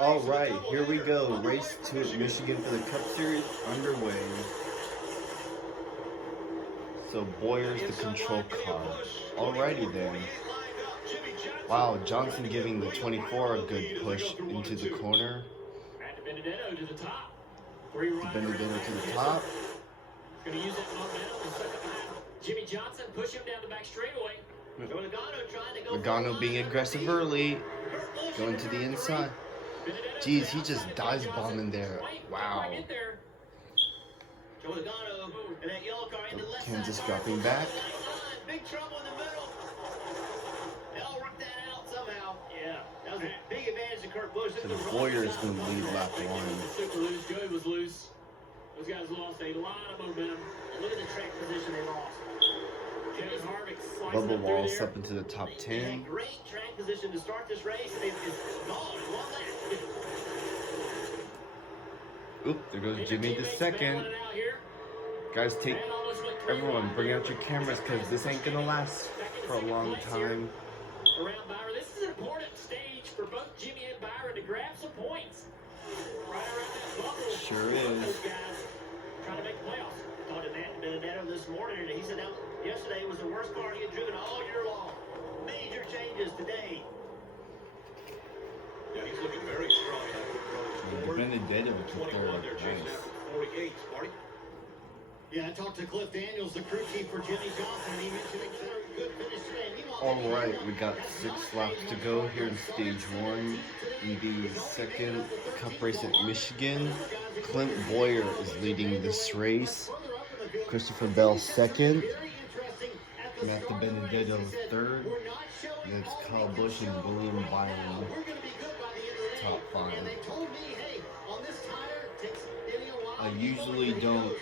All right, here we go. Race to Michigan for the Cup Series underway. So Boyer's the control car. Alrighty then. Wow, Johnson giving the 24 a good push into the corner. Benedetto to the top. Benedetto to the top. Going to use that momentum and set behind Jimmy Johnson, push him down the back straightaway. Logano being aggressive early. Going to the inside. Jeez, he just dives bombing there. Wow. Kansas dropping back. Big trouble in the middle. They'll work that out somehow. Yeah, that was a big advantage to Kurt Busch. So the Warriors going to lead lap 1. Super loose. Joey was loose. Those guys lost a lot of momentum. And look at the track position they lost. James Harvick slicing Bubba up through Wallace there. up into the top They 10. had great track position to start this race, and it's gone. One lap. Oop, there goes Jimmy the second. Battling it out here. Guys, take And almost went 3 everyone, wide bring there. out your cameras because this ain't gonna last for a long time. Around Byron. This is an important stage for both Jimmy and Byron to grab some points. Right around that bubble. Sure Both is. those guys trying to make the playoffs. Talked to Matt Benedetto this morning, and he said that yesterday was the worst car he had driven all year long. Major changes today. Yeah, he's looking very strong. Benedetto to 21 there, third. chasing Nice. after 48. Marty? Yeah, I talked to Cliff Daniels, the crew chief for Jimmy Johnson, and he mentioned a good finish today. All right, we got 6 laps to go here in stage 1 in the second Cup race at Michigan. Clint Boyer is leading this race. Christopher Bell second. Matt Benedetto third. And it's Kyle Busch and William Byron top 5. I usually don't,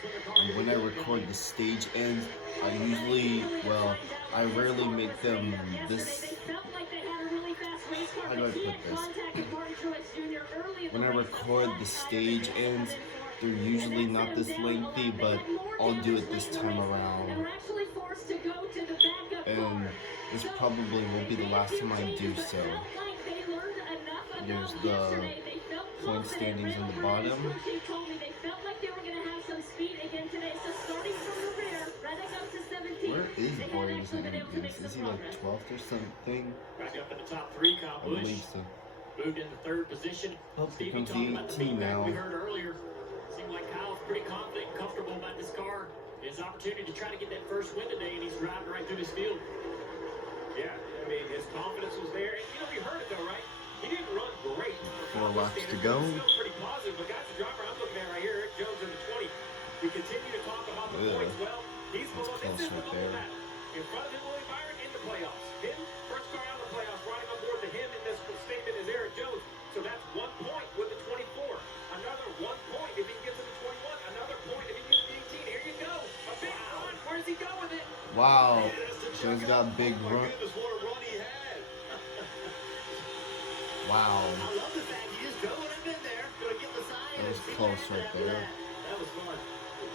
when I record the stage ends, I rarely make them this, how do I put this? When I record the stage ends, they're usually not this lengthy, but I'll do it this time around. And this probably won't be the last time I do so. There's the point standings on the bottom. Where is Boyer's in this? Is he like 12th or something? Back up in the top 3, Kyle I Busch. believe so. Moved into 3rd position. Oh, here Stevie comes talking the about the 18 feedback now. we heard earlier. Seemed like Kyle's pretty confident and comfortable about this car. His opportunity to try to get that first win today, and he's driving right through this field. Yeah, I mean, his confidence was there. And, we heard it, though, right? He didn't run great. 4 laps to go. Still pretty positive, but guys, the driver I'm looking at right here, Eric Jones in the 20. We continue to talk about the points. Well, he's below, close this is right below there. that. In front of him, Willie Byron in the playoffs. Him, first car out of the playoffs, riding on board to him in this statement is Eric Jones. So that's 1 point with the 24. Another 1 point if he gets to the 21. Another point if he gets to the 18. Here you go. A big run. Where does he go with it? Wow, Jones got a big run. Goodness, what a run he had. Wow, I love the fact he just drove it in there. Gonna get the side. that was close right there. That was fun.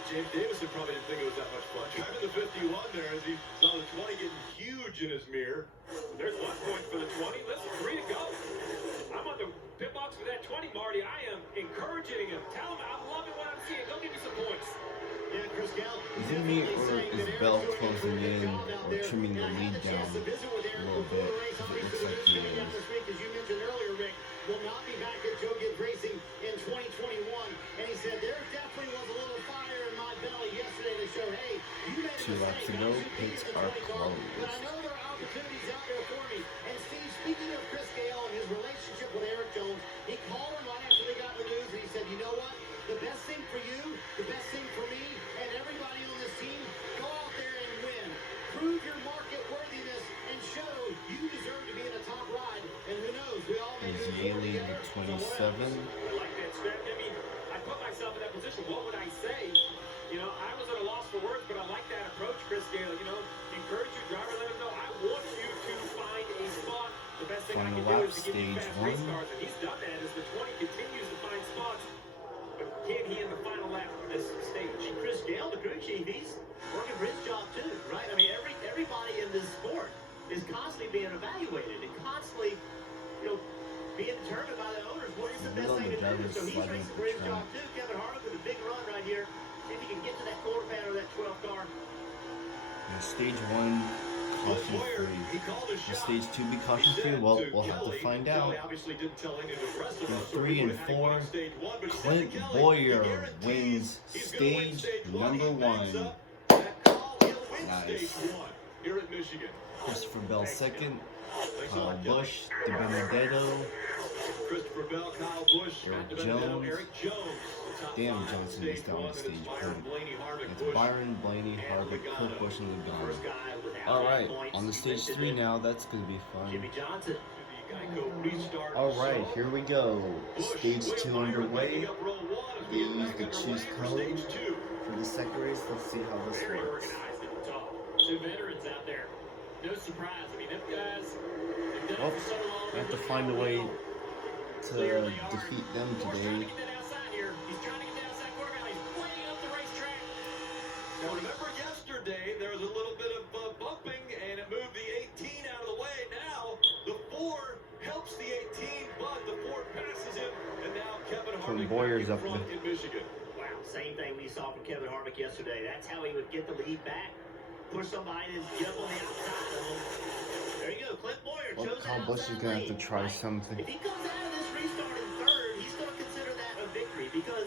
James Davison probably didn't think it was that much fun. Driving the 51 there as he saw the 20 getting huge in his mirror. There's 1 point for the 20. Listen, 3 to go. I'm on the pit box for that 20, Marty. I am encouraging him. Tell him I'm loving what I'm seeing. Go give me some points. Yeah, Chris Gale. Is it me or is Bell closing in or trimming the lead down a little bit? Because it looks like he is. As you mentioned earlier, Rick, will not be back at Joe Gibbs Racing in 2021. And he said there definitely was a little fire in my belly yesterday to show, hey, you made a 2 laps to mistake. go, I should pits keep are the car, but I closed. know there are opportunities out there for me. And Steve, speaking of Chris Gale and his relationship with Eric Jones, he called him right after they got the news and he said, you know what? The best thing for you, the best thing for me, and everybody on this team, go out there and win. Prove your market worthiness and show you deserve to be in a top ride. And who knows, we all may Is do Yaley it the together. 27? I like that step. I mean, I put myself in that position. What would I say? I was at a loss for words, but I like that approach, Chris Gale. Encourage your driver, let him know I want you to find a spot. The best thing I Final can do lap, is to give you stage fast race 1. cars, and he's done that as the 20 continues to find spots. But can he in the final lap of this stage? And Chris Gale, the crew chief, he's working for his job too, right? I mean, everybody in this sport is constantly being evaluated and constantly, being determined by the owners what is the We best know thing the to do. driver's So he's sliding racing up for the his job track. too. Kevin Harvick with a big run right here. See if he can get to that quarter panel of that 12th car. In stage 1, caution free. Will stage 2 be caution free? Well, we'll have to find out. In 3 and 4, Clint Boyer wins stage number 1. Nice. Christopher Bell second. Kyle Busch, DiBenedetto, Christopher Bell, Kyle Busch, Eric Jones. Dan Johnson is down on stage point. It's Byron, Blaney, Harvick, Kurt Busch, and Logano. Alright, on the stage 3 now, that's going to be fun. Jimmy Johnson. Alright, here we go. Stage 2 underway. They use the choose code for the second race. Let's see how this works. Two veterans out there. No surprise. I mean, them guys have done Well, it for so long. I have to find a way to defeat them today. He's trying to get that outside corner. He's way up the racetrack. Now remember yesterday there was a little bit of bumping and it moved the 18 out of the way. Now the 4 helps the 18, but the 4 passes him, and now Kevin Harvick Boyer's up in Michigan. Wow, same thing we saw from Kevin Harvick yesterday. That's how he would get the lead back. Push somebody and jump on the outside of him. There you go, Clint Boyer Well, chose Kyle that Busch is outside going to have to lane, try right? something. If he comes out of this restart in third, he's going to consider that a victory because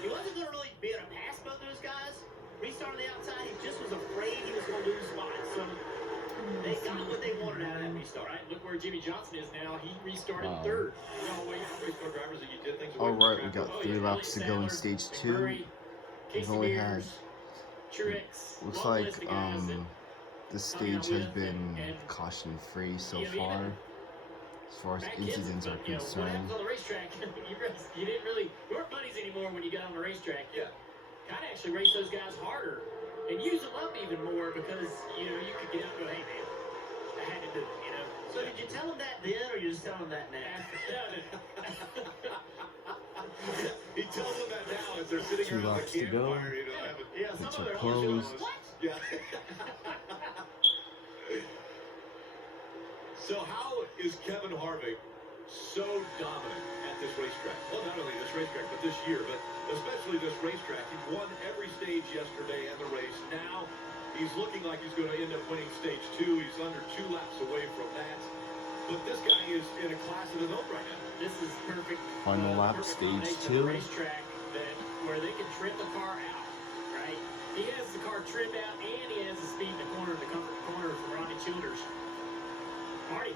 he wasn't going to really be able to pass both of those guys. Restart on the outside, he just was afraid he was going to lose spots. So they got what they wanted out of that restart. Right, look where Jimmy Johnson is now. He restarted Wow. third. Alright, we got 3 laps to go in stage 2. We've only had, looks like this stage has been caution free so far, as far as incidents are concerned. On the racetrack, you didn't really, you weren't buddies anymore when you got on the racetrack. Yeah. Kind of actually race those guys harder and use them up even more because, you know, you could get out and go, hey man, I had to do it, you know. So did you tell him that then, or you just tell him that now? He tells them that now as they're sitting 2 around laps the to go. campfire, you know, having... Yeah, some It's of a their close. What? Yeah. So how is Kevin Harvick so dominant at this racetrack? Well, not only this racetrack, but this year, but especially this racetrack. He won every stage yesterday in the race. Now he's looking like he's going to end up winning stage 2. He's under 2 laps away from that. But this guy is in a class of his own right now. This is perfect. Final lap, perfect stage combination of 2. a racetrack where they can trim the car out, right? He has the car trimmed out, and he has the speed in the corner, the comfort corner from Ronnie Childers. Marty.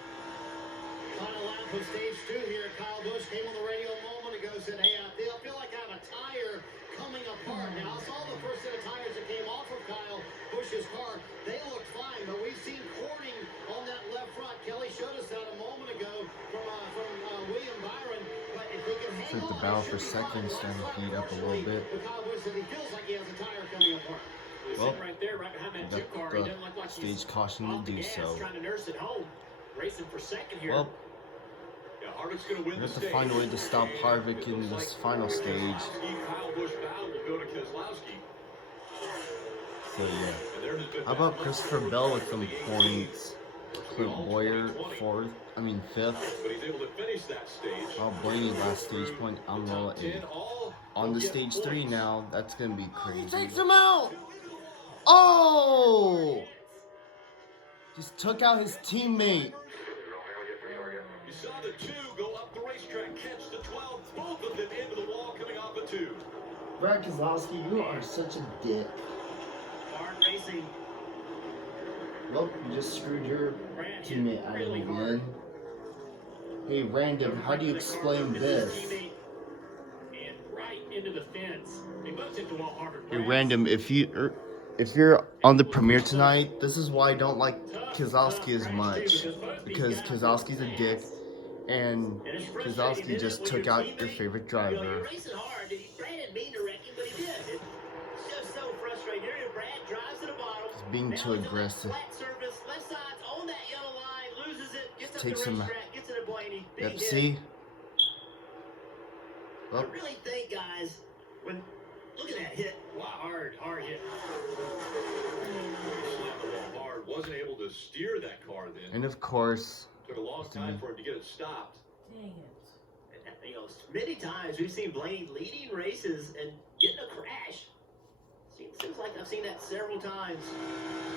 Final lap of stage 2 here. Kyle Busch came on the radio a moment ago, said, hey, I feel like I have a tire coming apart. Now, I saw the first set of tires that came off of Kyle Busch's car. They looked fine, but we've seen corning on that left front. Kelly showed us that a moment ago from William Byron. But if he can hang Looks like the on, battle it for should be fine. second is starting to heat up a little bit. But Kyle Busch said he feels like he has a tire coming apart. He's Well, sitting right there, right behind that got 2 car. the He doesn't look like stage he's caution to off the do gas, so. trying to nurse it home. Racing for second here. Well, Yeah, Harvick's going to win we the have to stage. find a way to stop Harvick in this final stage. Kyle Busch battle will go to Keselowski. So yeah. And there has been How about Christopher Bell with some points? Clint Boyer 5th. But he's able to finish that stage. Blaney last stage point. Almirola 8th. On the stage 3 now. That's gonna be crazy. Takes him out. Oh! Just took out his teammate. You saw the 2 go up the racetrack, catch the 12, both of them into the wall coming off a 2. Brad Keselowski, you are such a dick. Hard racing. Well, you just screwed your Brad hit teammate out of really the hard. win. Hey, Random, how do you explain this? And right into the fence. They both hit the wall harder. Hey, Random, if you're on the premiere tonight, this is why I don't like Keselowski as much. Because Keselowski's a dick, and Keselowski just took out your favorite You driver. know, you're racing hard. Brad didn't mean to wreck him, but he did. It's just so frustrating. Here, Brad drives to the bottom. He's being Now too he's on that aggressive. flat surface, left side's on that yellow line, loses it, gets up Takes the him- racetrack, gets it to Blaney. Big Yep, hit. see? I Well, really think, guys, when look at that hit. Wow, hard hit. Slammed the wall hard, wasn't able to steer that car then. and of course, Took a long time for him to get it stopped. Dang it. You know, many times we've seen Blaney leading races and getting a crash. Seems like I've seen that several times.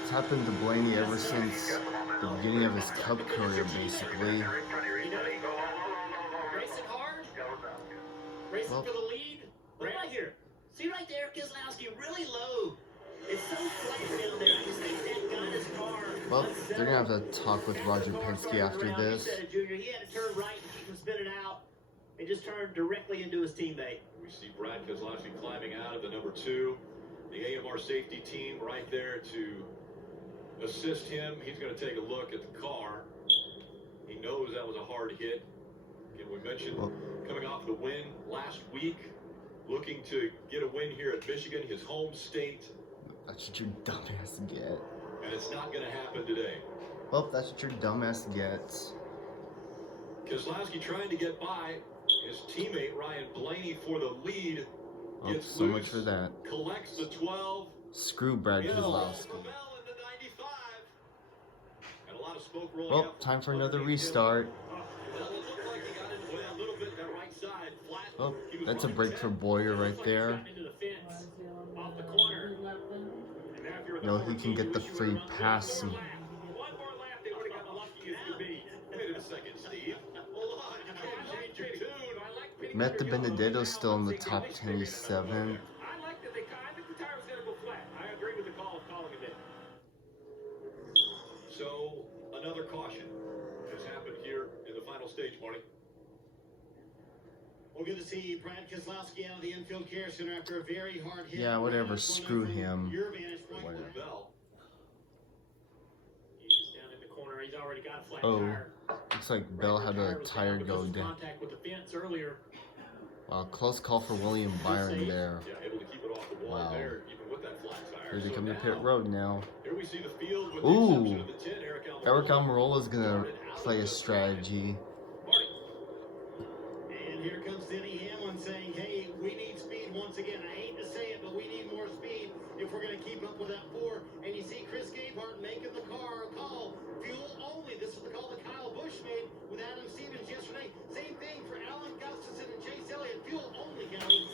It's happened to Blaney ever since the beginning of his Cup career, basically. You know, racing hard, racing for the lead. Right here. See right there, Keselowski really low. It's so flat down there. I just think that got his car. Well, they're going to have to talk with Roger Penske after this. He had to turn right and keep him spinning out and just turn directly into his teammate. We see Brad Keselowski climbing out of the number 2. The AMR safety team right there to assist him. He's going to take a look at the car. He knows that was a hard hit. Again, we mentioned coming off the win last week, looking to get a win here at Michigan, his home state. That's what your dumbass get. And it's not going to happen today. Well, that's what your dumbass gets. Keselowski trying to get by his teammate Ryan Blaney for the lead. Oh, so much for that. Collects the 12. Screw Brad Keselowski. Well, time for another restart. Oh, that's a break for Boyer right there. No, he can get the free pass. One more lap, they would have got the lucky Wait a second, Steve. Hold on, you can't change your tune. Metta Benedetto's still in the top 10, he's 7th. I like that I think the tire was going to go flat. I agree with the call of calling it in. So, another caution has happened here in the final stage, Marty. Well, good to see Brad Keselowski out of the infield care center after a very hard hit. Yeah, whatever, screw him. Your vantage point. Whatever. Bell. He's down in the corner. He's already got a flat Oh, tire. looks like Bell had a tire go down. Contact with the fence earlier. Wow, close call for William Byron there. Yeah, able to keep it off the wall Wow. there, even with that flat tire. Here they So come to now, pit road now. Here we see the field with the Ooh, exception of the 10, Eric Almirola's gonna play a strategy. Marty. And here comes Denny Hamlin saying, hey, we need speed once again. I hate to say it, but we need more speed if we're going to keep up with that 4. And you see Chris Gabehart making the car call fuel only. This is the call that Kyle Busch made with Adam Stevens yesterday. Same thing for Alan Gustafson and Chase Elliott. Fuel only, Kelly.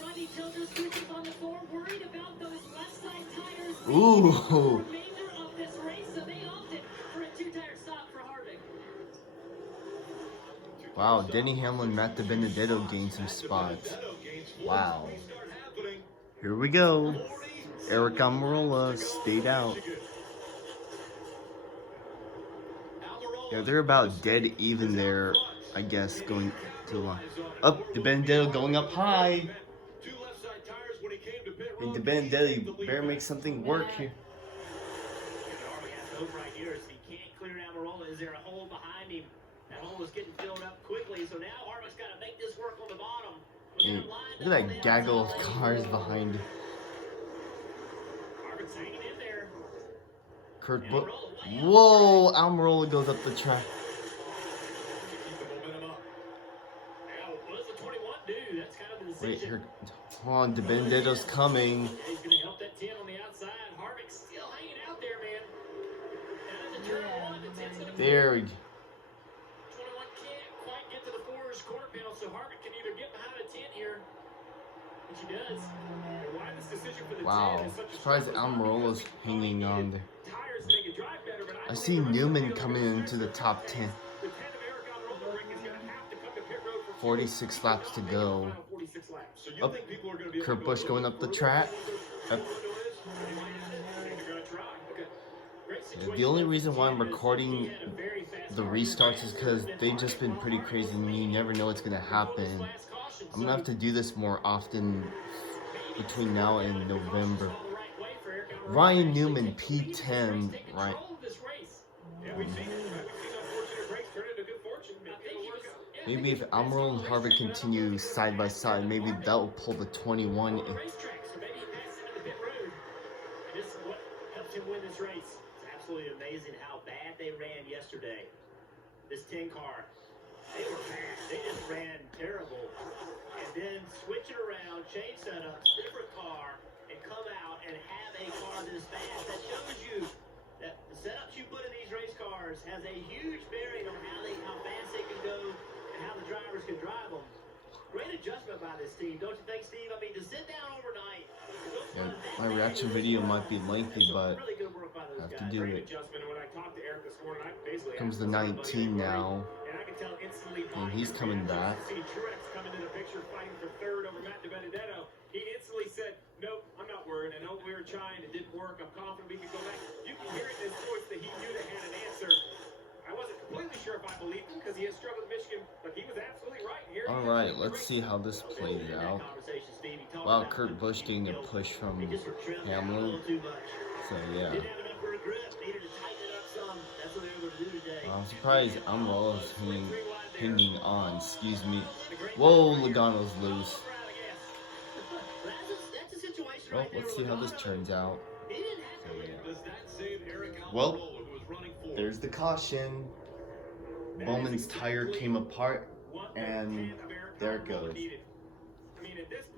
Rodney Childers switches on the floor, worried about those left side tires. Ooh. For the remainder of this race, so they opted for a 2-tire stop for Harvick. Wow, Denny Hamlin, Matt Benedetto gained some spots. Wow. Here we go. Eric Almirola stayed out. Yeah, they're about dead even there, I guess, going to the line. Up, De Benedetto going up high. And De Benedetto, you better make something work here. Harvick has to hope right here is he can't clear Almirola. Is there a hole behind him? That hole is getting filled up quickly, so now Harvick's got to make this work on the bottom. Look at that gaggle of cars behind. Harvick's hanging in there. Kurt Busch. Whoa, Almirola goes up the track. Now, what does the 21 do? That's kind of the decision. Wait, here. Hold on, De Benedetto's coming. He's going to help that 10 on the outside. Harvick's still hanging out there, man. And at the turn one, the 10's going to There we go. 21 can't quite get to the 4's quarter panel, so Harvick can either get behind a 10 here, which he does. And why this decision for the 10 Wow, is such a surprised struggle. Almirola's hanging on there. Tires make it drive better, but I see Newman coming into the top 10. The 10 of Eric Almirola is going to have to come to pit road for 46 laps to go. 46 laps. So you Up, think people are going to be Kurt Busch going up the track. Up. The only reason why I'm recording the restarts is because they've just been pretty crazy and you never know what's going to happen. I'm going to have to do this more often between now and November. Ryan Newman, P10, right? Maybe if Almirola and Harvick continue side by side, maybe that will pull the 21 in. Absolutely amazing how bad they ran yesterday. This 10 car, they were bad. They just ran terrible. And then switch it around, change setups, different car, and come out and have a car this fast. That shows you that the setups you put in these race cars has a huge bearing on how fast they can go drivers can drive them. Great adjustment by this team, don't you think, Steve? I mean, to sit down overnight. Yeah, my reaction video might be lengthy, but Really good work by those I have to guys. do Great it. adjustment. And when I talked to Eric this morning, I basically Comes asked to him somebody 19 now, and I could tell instantly and by he's his coming reaction back. to see Truex come into the picture fighting for third over Matt DiBenedetto. He instantly said, "Nope, I'm not worried. I know we were trying. It didn't work. I'm confident we can go back." You can hear it in his voice that he knew they had an answer. I wasn't completely sure if I believed him because he has struggled in Michigan, but he was absolutely right. Here he is. Alright, let's see how this plays out. Wow, Kurt Busch getting a push from Hamlin. So yeah. I'm surprised Almirola's hanging on. Excuse me. Whoa, Logano's loose. Well, let's see how this turns out. So yeah. Well, there's the caution. Bowman's tire came apart, and there it goes.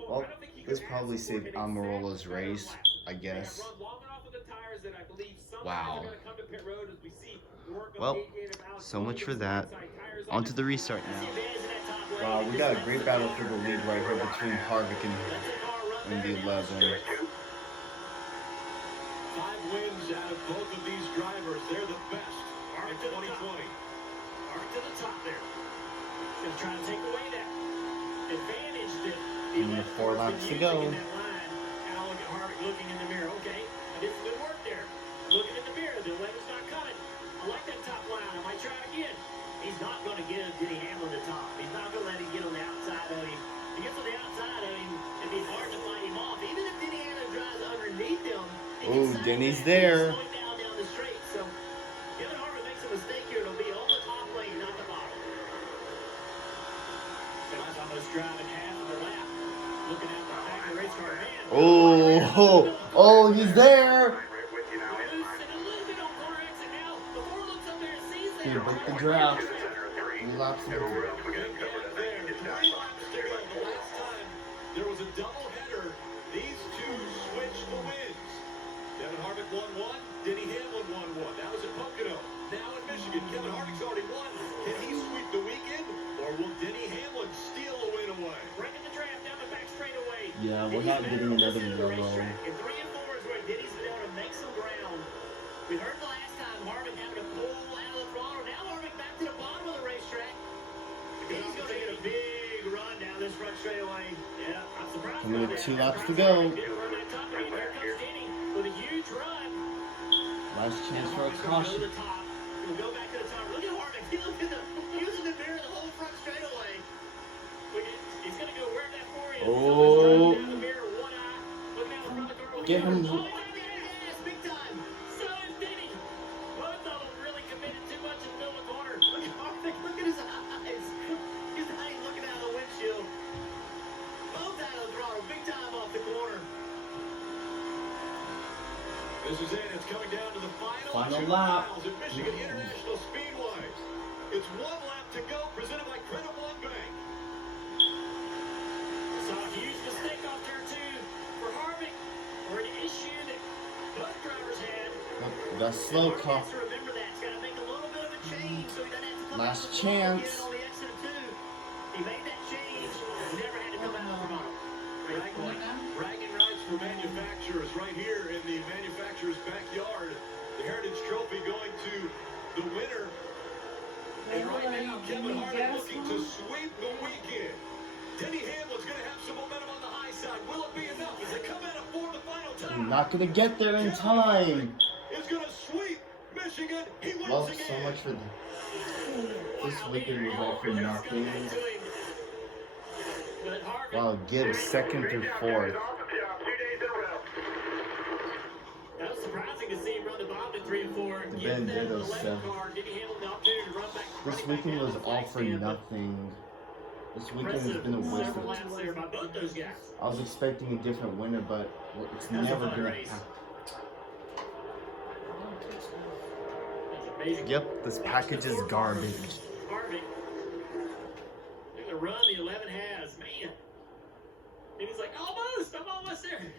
Well, this probably saved Almirola's race, I guess. Wow. Well, so much for that. On to the restart now. Wow, we got a great battle for the lead right here between Harvick and the 11. 5 wins out of both of these drivers. They're the best in 2020. Harvick to the top there. Going to try to take away that advantage that And 4 laps to go. Now look at Harvick looking in the mirror. Okay, I did some good work there. Looking in the mirror, the 11's not coming. I like that top line. I might try it again. He's not going to give Denny Hamlin the top. He's not going to let him get on the outside of him. If he gets on the outside of him, it'd be hard to fight him off. Even if Denny Hamlin drives underneath him, Oh, Denny's there. Down the straight. So Kevin Harvick makes a mistake here. It'll be on the top lane, not the bottom. He's almost driving half of the lap. Looking at the back of the race car. Man. Oh, he's there. He broke the draft. 3 laps to go. There was a doubleheader. These two switched the wins. Kevin Harvick won 1. Denny Hamlin won 1. That was at Pocono. Now in Michigan, Kevin Harvick's already won. Can he sweep the weekend, or will Denny Hamlin steal a win away? Breaking the draft down the back straightaway. Yeah, we're not getting another yellow. In 3 and 4 is where Denny's been able to make some ground. We heard the last time Harvick having to pull out of the throttle. Now Harvick back to the bottom of the racetrack. Denny's going to get a big run down this front straightaway. Yeah, I'm surprised. Coming with 2 laps to go. Here comes Denny with a huge run. Last chance for a caution. We'll go back to the top. Look at Harvick. He was in the mirror the whole front straightaway. He's going to go wherever that 4 is. Oh. Down the mirror, one eye. Looking out the front of the car. Get him. Yes, big time. So is Denny. Both of them really committed too much in the middle of the corner. Look at Harvick. Look at his eyes. He's not even looking out of the windshield. Both out of the throttle. Big time off the corner. This is it. It's coming down to the Final 2 lap. miles at Michigan International Speedway. It's 1 lap to go, presented by Credit One Bank. Saw a huge mistake off turn 2 for Harvick, or an issue that both drivers had. Oh, got slow Harvick car. has to remember that. He's got to make a little bit of a change so he doesn't have to come Last out of the chance. again on the exit of 2. He made that change. Never had to come out of the throttle. Bragging rights for manufacturers right here in the manufacturer's backyard. The Heritage Trophy going to the winner. And right now, Kevin Harvick looking to sweep the weekend. Denny Hamlin's going to have some momentum on the high side. Will it be enough? Does it come out of 4 the final time? Not gonna get there in time. Is going to sweep Michigan. He wins Well, again. so much for this weekend was all for nothing. But Harvick, Wow, Gibbs 2nd through 4th. that was surprising to see him run the bottom in 3 and 4. The Give them the Bandito's 11 7th. car. Did he handle the opportunity to run back? This weekend was all for nothing. This weekend has been a waste Several of laps there by both those guys. I was expecting a different winner, but it's never gonna happen. That's amazing. Yep, this package is garbage. Harvick. Look at the run the 11 has, man. And he's like, I'm almost there.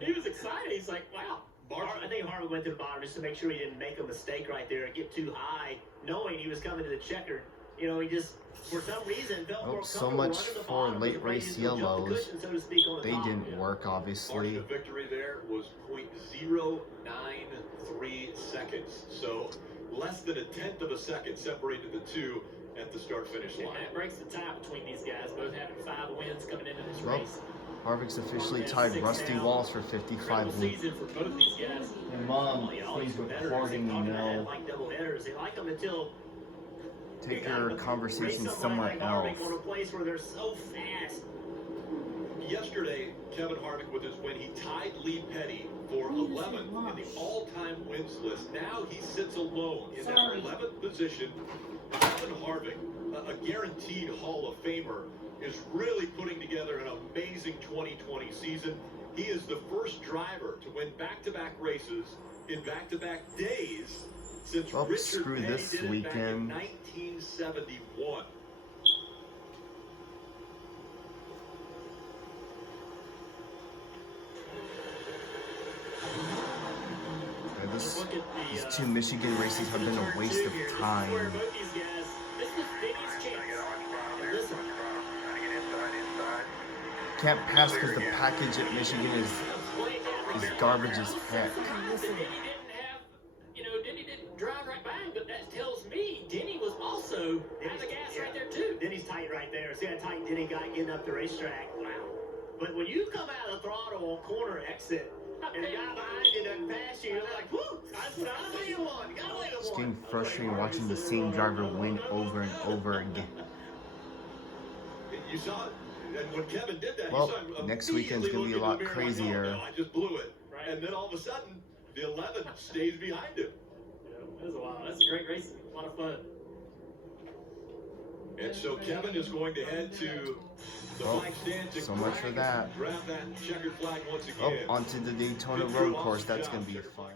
He was excited. He's like, wow. I think Harvick went to the bottom just to make sure he didn't make a mistake right there and get too high, knowing he was coming to the checker. You know, he just, for some reason, felt more So comfortable much running the for bottom late as opposed race to jump the yellows. cushion, so to speak, on the They top. didn't work, Margin obviously. of victory there was 0.093 seconds. So less than a tenth of a second separated the two at the start-finish And line. that breaks the tie between these guys, both having 5 wins coming into this Well, race. Harvick's officially Yeah, tied 6 Rusty now. Walls for 55 Incredible wins. season for both these guys. Hey, Mom, Well, you know, all please these competitors, recording, they you talk about it know. like doubleheaders. They like them until Take you gotta your race conversation somebody somewhere like Harvick else. on a place where they're so fast. Yesterday, Kevin Harvick with his win, he tied Lee Petty for 11th in the all-time wins list. Now he sits alone in that 11th position. Kevin Harvick, a guaranteed Hall of Famer, is really putting together an amazing 2020 season. He is the first driver to win back-to-back races in back-to-back days since Oh, Richard screw Petty this did it back in weekend. 1971. Look at the, These two Michigan races have been a waste of time. Where both these guys, this was Vinny's chance. And listen, Can't pass because the package at Michigan is garbage as heck. Denny didn't drive right by him, but that tells me Denny was also out of the gas right there too. Denny's tight right there. See how tight Denny got getting up the racetrack? Wow. But when you come out of the throttle on corner exit, and the guy behind you doesn't pass you, you're like, whoo, that's what I know you want. Got away It's with getting one. frustrating watching the same driver win over and over again. You saw it, and when Kevin did that, Well, you saw him next weekend's gonna be a lot immediately look in the mirror crazier. like, oh, no, I just blew it. Right. And then all of a sudden, the 11 stays behind him. That was a lot. That's a great race. A lot of fun. And so Kevin is going to head to the Well, flag stands and so much for that. grab that checkered flag once Oh, again. onto the Daytona Road Course. That's going to be fun.